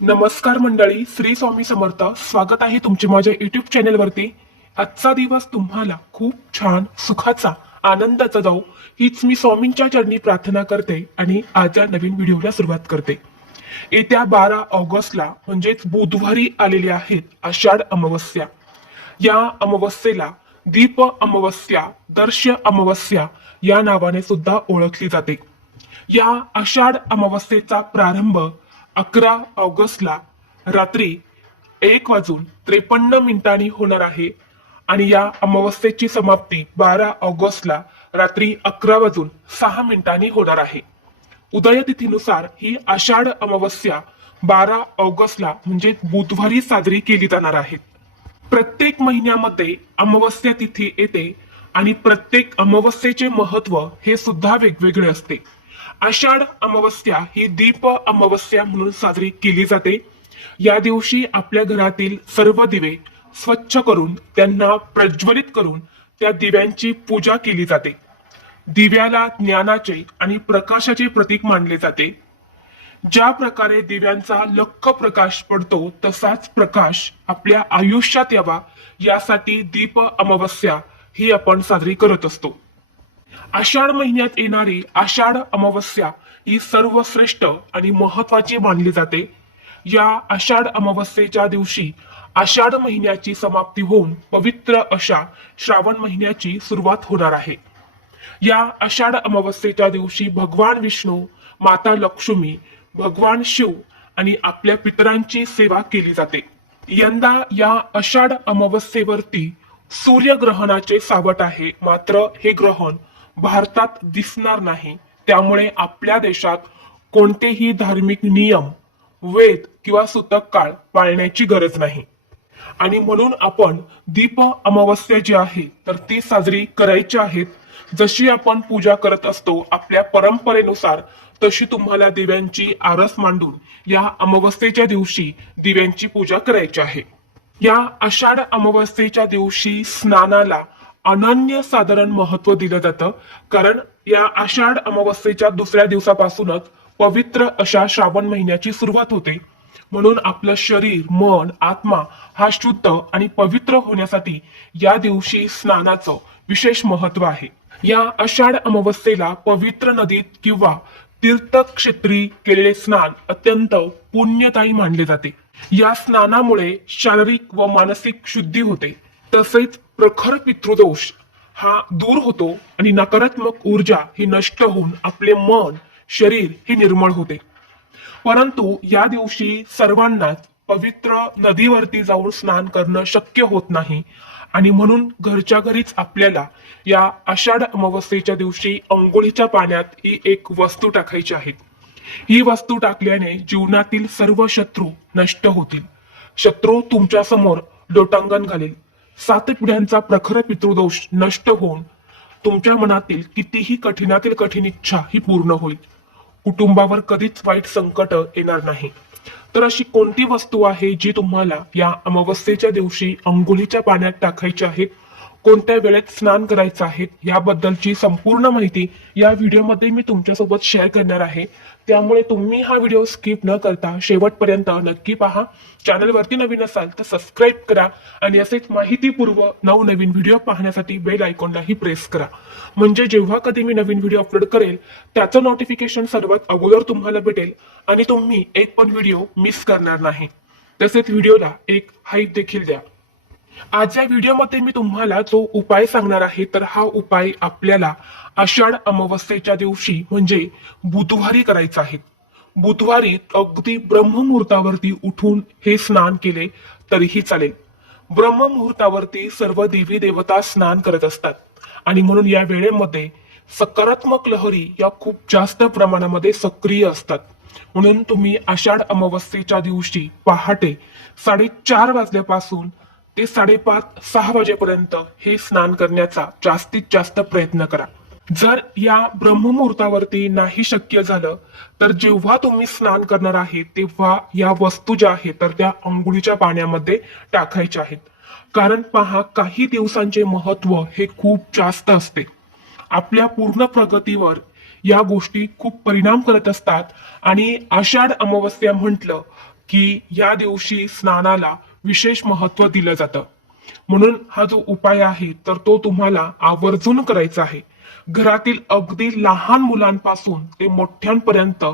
नमस्कार मंडळी, श्री स्वामी समर्थ. स्वागत आहे तुमचे माझ्या युट्यूब चॅनेलवरती. आजचा दिवस तुम्हाला खूप छान सुखाचा आनंदाचा जाऊ हीच मी स्वामींच्या चरणी प्रार्थना करते आणि आजच्या नवीन व्हिडिओला सुरुवात करते. येत्या 12 ऑगस्टला म्हणजेच बुधवारी आलेली आहेत आषाढ अमावस्या. या अमावस्येला दीप अमावस्या, दर्श अमावस्या या नावाने सुद्धा ओळखली जाते. या आषाढ अमावस्येचा प्रारंभ 11 ऑगस्टला रात्री 1:53 होणार आहे आणि या अमावस्येची समाप्ती 12 ऑगस्टला रात्री 11:06 होणार आहे. उदयतिथीनुसार ही आषाढ अमावस्या 12 ऑगस्टला म्हणजे बुधवारी साजरी केली जाणार आहे. प्रत्येक महिन्यामध्ये अमावस्या तिथी येते आणि प्रत्येक अमावस्येचे महत्व हे सुद्धा वेगवेगळे असते. आषाढ अमावस्या ही दीप अमावस्या म्हणून साजरी केली जाते. या दिवशी आपल्या घरातील सर्व दिवे स्वच्छ करून त्यांना प्रज्वलित करून त्या दिव्यांची पूजा केली जाते. दिव्याला ज्ञानाचे आणि प्रकाशाचे प्रतीक मानले जाते. ज्या प्रकारे दिव्यांचा लख्ख प्रकाश पडतो तसाच प्रकाश आपल्या आयुष्यात यावा यासाठी दीप अमावस्या ही आपण साजरी करत असतो. आषाढ महिन्यात येणारी आषाढ अमावस्या ही सर्वश्रेष्ठ आणि महत्वाची मानली जाते. या आषाढ अमावस्येच्या दिवशी आषाढ महिन्याची समाप्ती होऊन पवित्र अशा श्रावण महिन्याची सुरुवात होणार आहे. या आषाढ अमावस्येच्या दिवशी भगवान विष्णू, माता लक्ष्मी, भगवान शिव आणि आपल्या पितरांची सेवा केली जाते. यंदा या आषाढ अमावस्येवरती सूर्यग्रहणाचे सावट आहे. मात्र हे ग्रहण भारतात दिसणार नाही. त्यामुळे आपल्या देशात कोणतेही धार्मिक नियम, वेद किंवा सूतक काळ पाळण्याची गरज नाही आणि म्हणून आपण दीप अमावस्या जी आहे तर ती साजरी करायची आहेत. जशी आपण पूजा करत असतो आपल्या परंपरेनुसार तशी तुम्हाला दिव्यांची आरस मांडून या अमावस्येच्या दिवशी दिव्यांची पूजा करायची आहे. या आषाढ अमावस्येच्या दिवशी स्नानाला अनन्य साधारण महत्व दिलं जातं. कारण या आषाढ अमावस्येच्या दुसऱ्या दिवसापासूनच पवित्र अशा श्रावण महिन्याची सुरुवात होते. म्हणून आपलं शरीर, मन, आत्मा हा शुद्ध आणि पवित्र होण्यासाठी या दिवशी स्नानाचं विशेष महत्व आहे. या आषाढ अमावस्येला पवित्र नदीत किंवा तीर्थक्षेत्री केलेले स्नान अत्यंत पुण्यदायी मानले जाते. या स्नानामुळे शारीरिक व मानसिक शुद्धी होते. तसेच प्रखर पितृदोष हा दूर होतो आणि नकारात्मक ऊर्जा ही नष्ट होऊन आपले मन, शरीर हे निर्मळ होते. परंतु या दिवशी सर्वांनाच पवित्र नदीवरती जाऊन स्नान करणं शक्य होत नाही आणि म्हणून घरच्या घरीच आपल्याला या आषाढ अमावस्येच्या दिवशी अंघोळीच्या पाण्यात ही एक वस्तू टाकायची आहे. ही वस्तू टाकल्याने जीवनातील सर्व शत्रू नष्ट होतील. शत्रू तुमच्या समोर लोटांगण घालेल. 7 पिढ्यांचा प्रखर पितृदोष नष्ट होऊन तुमच्या मनातील कितीही कठीणातील कठीण इच्छा ही पूर्ण होईल. कुटुंबावर कधीच वाईट संकट येणार नाही. तर अशी कोणती वस्तू आहे जी तुम्हाला या अमावस्येच्या दिवशी अंघोळीच्या पाण्यात टाकायची आहे, कोणत्या वेळेत स्नान करायचं आहे याबद्दलची संपूर्ण माहिती या व्हिडिओमध्ये मी तुमच्यासोबत शेअर करणार आहे. त्यामुळे तुम्ही हा व्हिडिओ स्किप न करता शेवटपर्यंत नक्की पहा. चॅनलवरती नवीन असाल तर सबस्क्राईब करा आणि असेच माहितीपूर्व नवनवीन व्हिडिओ पाहण्यासाठी बेल आयकॉनलाही प्रेस करा. म्हणजे जेव्हा कधी मी नवीन व्हिडिओ अपलोड करेल त्याचं नोटिफिकेशन सर्वात अगोदर तुम्हाला भेटेल आणि तुम्ही एक पण व्हिडिओ मिस करणार नाही. तसेच व्हिडिओला एक हाईप देखील द्या. आजच्या व्हिडिओमध्ये मी तुम्हाला जो उपाय सांगणार आहे तर हा उपाय आपल्याला आषाढ अमावस्येच्या दिवशी म्हणजे बुधवारी करायचा आहे. बुधवारी अगदी ब्रह्ममुहूर्तावरती उठून हे स्नान केले तरीही चालेल. ब्रह्ममुहूर्तावरती सर्व देवी देवता स्नान करत असतात आणि म्हणून या वेळेमध्ये सकारात्मक लहरी या खूप जास्त प्रमाणामध्ये सक्रिय असतात. म्हणून तुम्ही आषाढ अमावस्येच्या दिवशी पहाटे 4:30 वाजल्यापासून ते 5:30-6 वाजेपर्यंत हे स्नान करण्याचा जास्तीत जास्त प्रयत्न करा. जर या ब्रह्ममुहूर्तावरती नाही शक्य झालं तर जेव्हा तुम्ही स्नान करणार आहे तेव्हा या वस्तू ज्या आहेत तर त्या अंघोळीच्या पाण्यामध्ये टाकायच्या आहेत. कारण पहा, काही दिवसांचे महत्व हे खूप जास्त असते. आपल्या पूर्ण प्रगतीवर या गोष्टी खूप परिणाम करत असतात आणि आषाढ अमावस्या म्हटलं की या दिवशी स्नानाला विशेष महत्व दिलं जातं. म्हणून हा जो उपाय आहे तर तो तुम्हाला आवर्जून करायचा आहे. घरातील अगदी लहान मुलांपासून ते मोठ्यांपर्यंत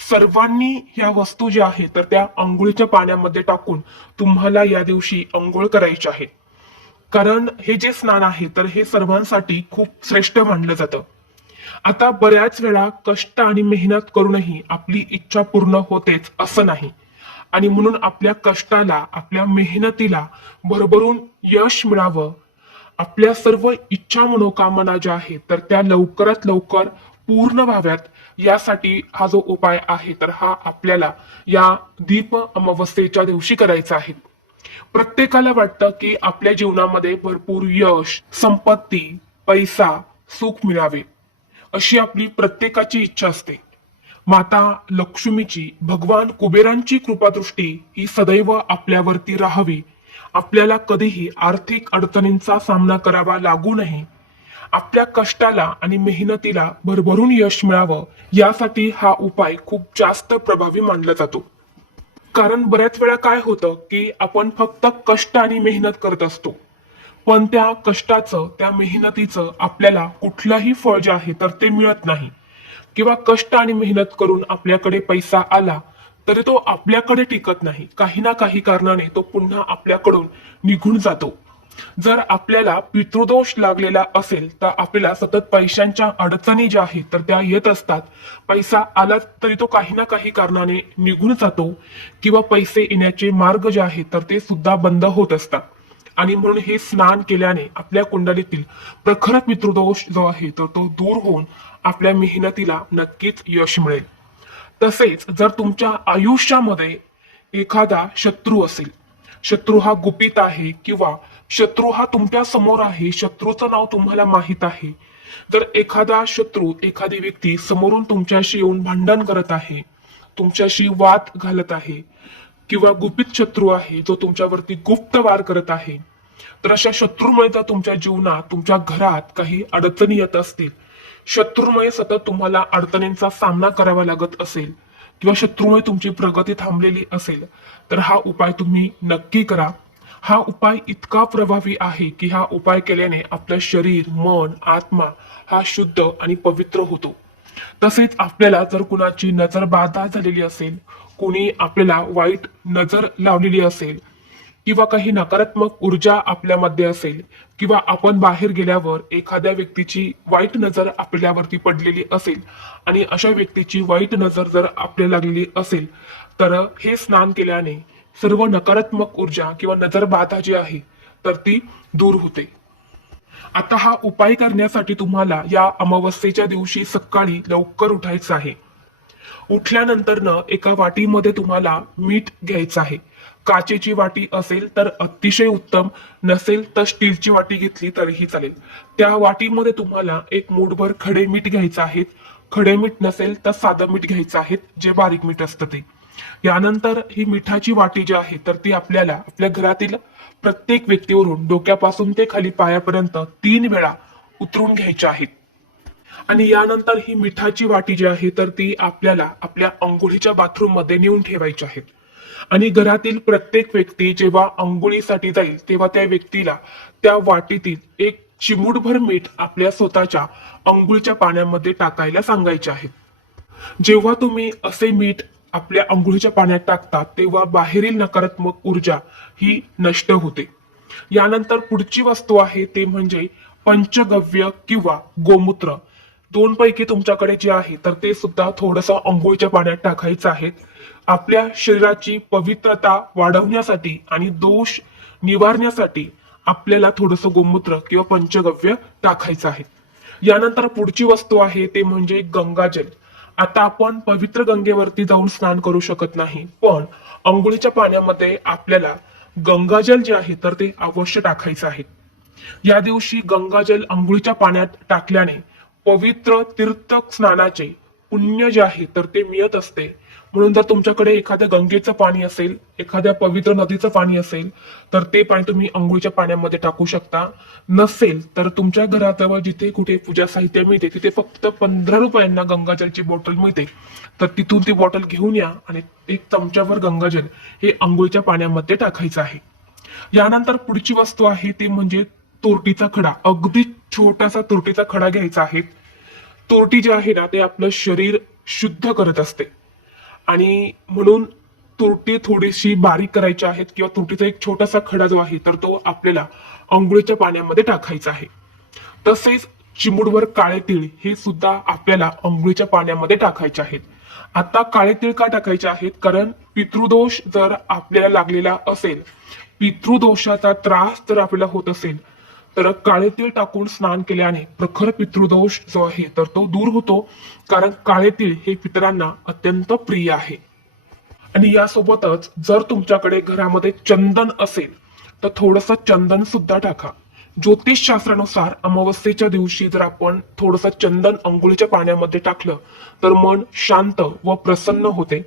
सर्वांनी ह्या वस्तू ज्या आहेत तर त्या अंघोळीच्या पाण्यामध्ये टाकून तुम्हाला या दिवशी अंघोळ करायची आहे. कारण हे जे स्नान आहे तर हे सर्वांसाठी खूप श्रेष्ठ मानलं जातं. आता बऱ्याच वेळा कष्ट आणि मेहनत करूनही आपली इच्छा पूर्ण होतेच असं नाही. आणि म्हणून आपल्या कष्टाला, आपल्या मेहनतीला भरभरून यश मिळावं, आपल्या सर्व इच्छा मनोकामना ज्या आहेत तर त्या लवकरात लवकर पूर्ण व्हाव्यात, यासाठी हा जो उपाय आहे तर हा आपल्याला या दीप अमावस्येच्या दिवशी करायचा आहे. प्रत्येकाला वाटतं की आपल्या जीवनामध्ये भरपूर यश, संपत्ती, पैसा, सुख मिळावे, अशी आपली प्रत्येकाची इच्छा असते. माता लक्ष्मीची, भगवान कुबेरांची कृपादृष्टी ही सदैव आपल्यावरती राहावी, आपल्याला कधीही आर्थिक अडचणींचा सामना करावा लागू नये, आपल्या कष्टाला आणि मेहनतीला भरभरून यश मिळावं, यासाठी हा उपाय खूप जास्त प्रभावी मानला जातो. कारण बऱ्याच वेळा काय होतं की आपण फक्त कष्ट आणि मेहनत करत असतो, पण त्या कष्टाचं, त्या मेहनतीचं आपल्याला कुठलंही फळ जे आहे तर ते मिळत नाही. किंवा कष्ट आणि मेहनत करून आपल्याकडे पैसा आला तरी तो आपल्याकडे टिकत नाही, काही ना काही कारणाने तो पुन्हा आपल्याकडून निघून जातो. जर आपल्याला पितृदोष लागलेला असेल तर आपल्याला सतत पैशांच्या अडचणी ज्या आहेत तर त्या येत असतात. पैसा आला तरी तो काही ना काही कारणाने निघून जातो, किंवा पैसे येण्याचे मार्ग जे आहेत तर ते सुद्धा बंद होत असतात. आणि म्हणून हे स्नान केल्याने आपल्या कुंडलीतील प्रखर पितृदोष जो आहे तर तो दूर होऊन आपल्या मेहनतीला नक्कीच यश मिळेल. तसेच जर तुमच्या आयुष्यामध्ये एखादा शत्रू असेल, शत्रू हा गुपित आहे किंवा शत्रू हा तुमच्या समोर आहे, शत्रूचं नाव तुम्हाला माहित आहे, जर एखादा शत्रू, एखादी व्यक्ती समोरून तुमच्याशी येऊन भांडण करत आहे, तुमच्याशी वाद घालत आहे, किंवा गुपित शत्रू आहे जो तुमच्यावरती गुप्त वार करत आहे, तर अशा शत्रूमुळे जर तुमच्या जीवनात, तुमच्या घरात काही अडचणी येत असतील, शत्रूमुळे सतत तुम्हाला अडचणींचा सामना करावा लागत असेल, किंवा शत्रूमुळे तुमची प्रगती थांबलेली असेल, तर हा उपाय तुम्ही नक्की करा. हा उपाय इतका प्रभावी आहे की हा उपाय केल्याने आपलं शरीर, मन, आत्मा हा शुद्ध आणि पवित्र होतो. तसेच आपल्याला जर कुणाची नजर बाधा झालेली असेल, कुणी आपल्याला वाईट नजर लावलेली असेल, किंवा काही नकारात्मक ऊर्जा आपल्यामध्ये असेल, किंवा आपण बाहेर गेल्यावर एखाद्या व्यक्तीची वाईट नजर आपल्यावरती पडलेली असेल आणि अशा व्यक्तीची वाईट नजर जर आपल्याला लागलेली असेल, तर हे स्नान केल्याने सर्व नकारात्मक ऊर्जा किंवा नजर बाधा जी आहे तर ती दूर होते. आता हा उपाय करण्यासाठी तुम्हाला या अमावस्येच्या दिवशी सकाळी लवकर उठायचं आहे. उठल्यानंतर एका वाटीमध्ये तुम्हाला मीठ घ्यायचं आहे. काचेची वाटी असेल तर अतिशय उत्तम, नसेल तर स्टीलची वाटी घेतली तरीही चालेल. त्या वाटीमध्ये तुम्हाला एक मूठभर खडे मीठ घ्यायचं आहे. खडे मीठ नसेल तर साधं मीठ घ्यायचं आहे, जे बारीक मीठ असतं ते. यानंतर ही मिठाची वाटी जी आहे तर ती आपल्याला आपल्या घरातील प्रत्येक व्यक्तीवरून डोक्यापासून ते खाली पायापर्यंत 3 वेळा उतरून घ्यायच्या आहेत. आणि यानंतर ही मिठाची वाटी जी आहे तर ती आपल्याला आपल्या अंघोळीच्या बाथरूम मध्ये नेऊन ठेवायची आहेत. आणि घरातील प्रत्येक व्यक्ती जेव्हा अंघोळीसाठी जाईल तेव्हा त्या व्यक्तीला त्या वाटीतील एक चिमूटभर मीठ आपल्या स्वतःच्या अंघोळीच्या पाण्यामध्ये टाकायला सांगायचे आहे. जेव्हा तुम्ही असे मीठ आपल्या अंघोळीच्या पाण्यात टाकता तेव्हा बाहेरील नकारात्मक ऊर्जा ही नष्ट होते. यानंतर पुढची वस्तू आहे ते म्हणजे पंचगव्य किंवा गोमूत्र. दोन पैकी तुमच्याकडे जे आहे तर ते सुद्धा थोडंसं अंघोळीच्या पाण्यात टाकायचं आहे. आपल्या शरीराची पवित्रता वाढवण्यासाठी आणि दोष निवारण्यासाठी आपल्याला थोडंसं गोमूत्र किंवा पंचगव्य टाकायचं आहे. यानंतर पुढची वस्तू आहे ते म्हणजे गंगाजल. आता आपण पवित्र गंगेवरती जाऊन स्नान करू शकत नाही, पण अंघोळीच्या पाण्यामध्ये आपल्याला गंगाजल जे आहे तर ते अवश्य टाकायचं आहे. या दिवशी गंगाजल अंघोळीच्या पाण्यात टाकल्याने पवित्र तीर्थ स्नानाचे पुण्य जे आहे तर ते मिळत असते. म्हणून जर तुमच्याकडे एखाद्या गंगेचं पाणी असेल, एखाद्या पवित्र नदीचं पाणी असेल, तर ते पाणी तुम्ही अंघोळीच्या पाण्यामध्ये टाकू शकता. नसेल तर तुमच्या घराजवळ जिथे कुठे पूजा साहित्य मिळते तिथे फक्त 15 रुपयांना गंगाजलची बॉटल मिळते, तर तिथून ती बॉटल घेऊन या आणि एक चमच्यावर गंगाजल हे अंघोळीच्या पाण्यामध्ये टाकायचं आहे. यानंतर पुढची वस्तू आहे ती म्हणजे तुरटीचा खडा. अगदी छोटासा तुरटीचा खडा घ्यायचा आहे. तुरटी जी आहे ना ते आपलं शरीर शुद्ध करत असते आणि म्हणून तुरटी थोडीशी बारीक करायची आहेत किंवा तुरटीचा एक छोटासा खडा जो आहे तर तो आपल्याला अंघोळीच्या पाण्यामध्ये टाकायचा आहे. तसेच चिमूटभर काळे तीळ हे सुद्धा आपल्याला अंघोळीच्या पाण्यामध्ये टाकायचे आहेत. आता काळे तीळ का टाकायचे आहेत? कारण पितृदोष जर आपल्याला लागलेला असेल, पितृदोषाचा त्रास जर आपल्याला होत असेल, तर काळे तीळ टाकून स्नान केल्याने प्रखर पितृदोष जो आहे तर तो दूर होतो. कारण काळे तीळ हे पितरांना अत्यंत प्रिय आहे. आणि यासोबतच जर तुमच्याकडे घरामध्ये चंदन असेल तर थोडंसं चंदन सुद्धा टाका. ज्योतिषशास्त्रानुसार अमावस्येच्या दिवशी जर आपण थोडंसं चंदन अंघोळीच्या पाण्यामध्ये टाकलं तर मन शांत व प्रसन्न होते.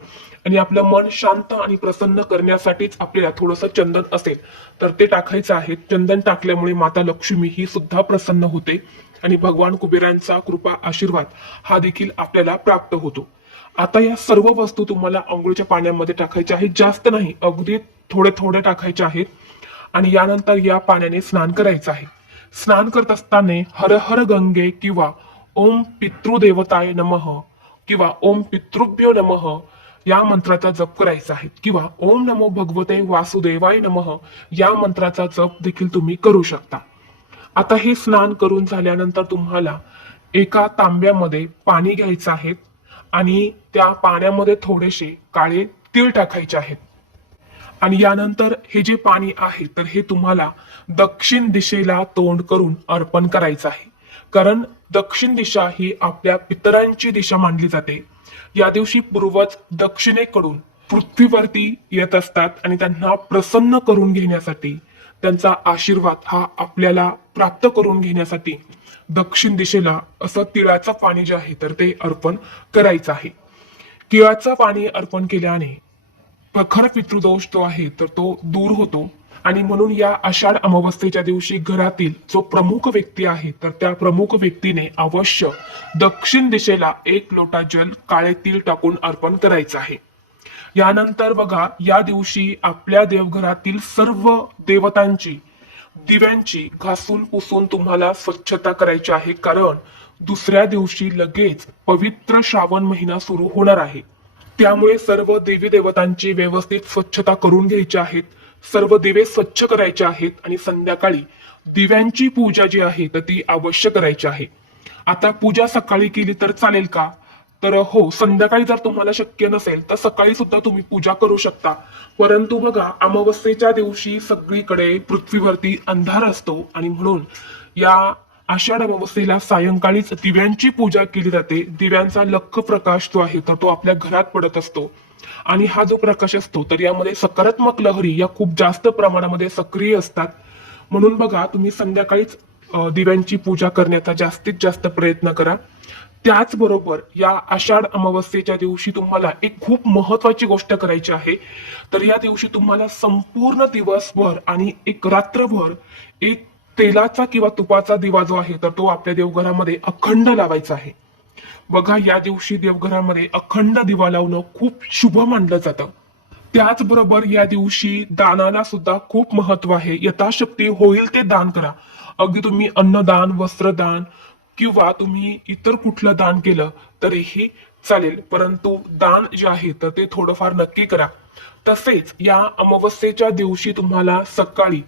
आणि आपलं मन शांत आणि प्रसन्न करण्यासाठीच आपल्याला थोडंसं चंदन असेल तर ते टाकायचं आहे. चंदन टाकल्यामुळे माता लक्ष्मी ही सुद्धा प्रसन्न होते आणि भगवान कुबेरांचा कृपा आशीर्वाद हा देखील आपल्याला प्राप्त होतो. आता या सर्व वस्तू तुम्हाला अंघोळीच्या पाण्यामध्ये टाकायच्या आहेत. जास्त नाही, अगदी थोडे थोडे टाकायचे आहेत. आणि यानंतर या पाण्याने स्नान करायचं आहे. स्नान करत असताना हर हर गंगे किंवा ओम पितृदेवताय नमः किंवा ओम पितृभ्यो नमः या मंत्राचा जप करायचा आहे किंवा ओम नमो भगवते वासुदेवाय नमः या मंत्राचा जप देखील तुम्ही करू शकता. आता हे स्नान करून झाल्यानंतर तुम्हाला एका तांब्यामध्ये पाणी घ्यायचं आहे आणि त्या पाण्यामध्ये थोडेसे काळे तीळ टाकायचे आहेत. आणि यानंतर हे जे पाणी आहे तर हे तुम्हाला दक्षिण दिशेला तोंड करून अर्पण करायचं आहे. कारण दक्षिण दिशा ही आपल्या पितरांची दिशा मानली जाते. या दिवशी पूर्वज दक्षिणेकडून पृथ्वीवरती येत असतात आणि त्यांना प्रसन्न करून घेण्यासाठी, त्यांचा आशीर्वाद हा आपल्याला प्राप्त करून घेण्यासाठी दक्षिण दिशेला असं तिळाचं पाणी जे आहे तर ते अर्पण करायचं आहे. तिळाचं पाणी अर्पण केल्याने प्रखर पितृदोष जो आहे तर तो दूर होतो. आणि म्हणून या आषाढ अमावस्येच्या दिवशी घरातील जो प्रमुख व्यक्ती आहे तर त्या प्रमुख व्यक्तीने अवश्य दक्षिण दिशेला 1 लोटा जल काळे तीळ टाकून अर्पण करायचं आहे. यानंतर बघा, या दिवशी आपल्या देवघरातील सर्व देवतांची दिव्यांची घासून पुसून तुम्हाला स्वच्छता करायची आहे. कारण दुसऱ्या दिवशी लगेच पवित्र श्रावण महिना सुरू होणार आहे. त्यामुळे सर्व देवी देवतांची व्यवस्थित स्वच्छता करून घ्यायची आहेत. सर्व दिवे स्वच्छ करायचे आहेत आणि संध्याकाळी दिव्यांची पूजा जी आहे तर ती अवश्य करायची आहे. आता पूजा सकाळी केली तर चालेल का? तर हो, संध्याकाळी जर तुम्हाला शक्य नसेल तर सकाळी सुद्धा तुम्ही पूजा करू शकता. परंतु बघा, अमावस्येच्या दिवशी सगळीकडे पृथ्वीवरती अंधार असतो आणि म्हणून या आषाढ अमावस्येला सायंकाळीच दिव्यांची पूजा केली जाते. दिव्यांचा लख प्रकाश जो आहे तर तो आपल्या घरात पडत असतो आणि हा जो प्रकाश असतो तर यामध्ये सकारात्मक लहरी या खूप जास्त प्रमाणामध्ये सक्रिय असतात. म्हणून बघा, तुम्ही संध्याकाळीच दिव्यांची पूजा करण्याचा जास्तीत जास्त प्रयत्न करा. त्याचबरोबर या आषाढ अमावस्येच्या दिवशी तुम्हाला एक खूप महत्वाची गोष्ट करायची आहे. तर या दिवशी तुम्हाला संपूर्ण दिवसभर आणि एक रात्रभर एक तेलाचा किंवा तुपाचा दिवा जो आहे तर तो आपल्या देवघरामध्ये अखंड लावायचा आहे. बघा, या दिवशी देवघरामध्ये अखंड दिवा लावणं खूप शुभ मानलं जातं. त्याचबरोबर या दिवशी दानाला सुद्धा खूप महत्व आहे. यथाशक्ती होईल ते दान करा. अगदी तुम्ही अन्नदान, वस्त्रदान किंवा तुम्ही इतर कुठलं दान केलं तरीही चालेल, परंतु दान जे आहे तर ते थोडंफार नक्की करा. तसेच या अमावस्येच्या दिवशी तुम्हाला सकाळी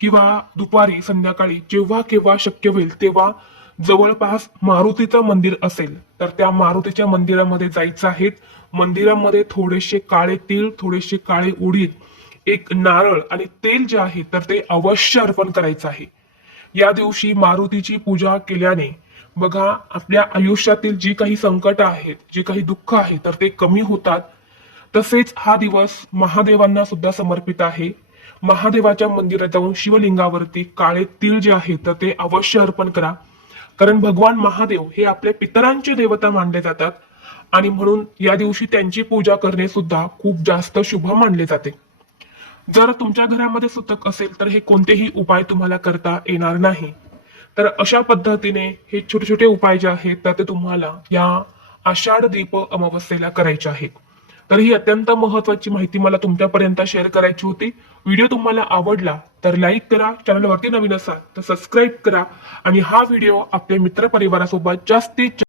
किंवा दुपारी, संध्याकाळी जेव्हा केव्हा शक्य होईल तेव्हा जवळपास मारुतीचं मंदिर असेल तर त्या मारुतीच्या मंदिरामध्ये जायचं आहे. मंदिरामध्ये थोडेसे काळे तीळ, थोडेसे काळे उडीद, एक नारळ आणि तेल जे आहे तर ते अवश्य अर्पण करायचं आहे. या दिवशी मारुतीची पूजा केल्याने बघा, आपल्या आयुष्यातील जी काही संकट आहेत, जी काही दुःख आहे तर ते कमी होतात. तसेच हा दिवस महादेवांना सुद्धा समर्पित आहे. महादेवाच्या मंदिरात जाऊन शिवलिंगावरती काळे तीळ जे आहे तर ते अवश्य अर्पण करा. कारण भगवान महादेव हे आपल्या पितरांचे देवता मानले जातात आणि म्हणून या दिवशी त्यांची पूजा करणे सुद्धा खूप जास्त शुभ मानले जाते. जर तुमच्या घरामध्ये सुतक असेल तर हे कोणतेही उपाय तुम्हाला करता येणार नाही. तर अशा पद्धतीने हे छोटे छोटे उपाय जे आहेत तर ते तुम्हाला या आषाढ दीप अमावस्येला करायचे आहेत. तर ही अत्यंत महत्वाची माहिती मला तुमच्यापर्यंत शेअर करायची होती. व्हिडिओ तुम्हाला आवडला तर लाईक करा, चॅनलवरती नवीन असाल तर सबस्क्राईब करा आणि हा व्हिडिओ आपल्या मित्रपरिवारासोबत जास्तीत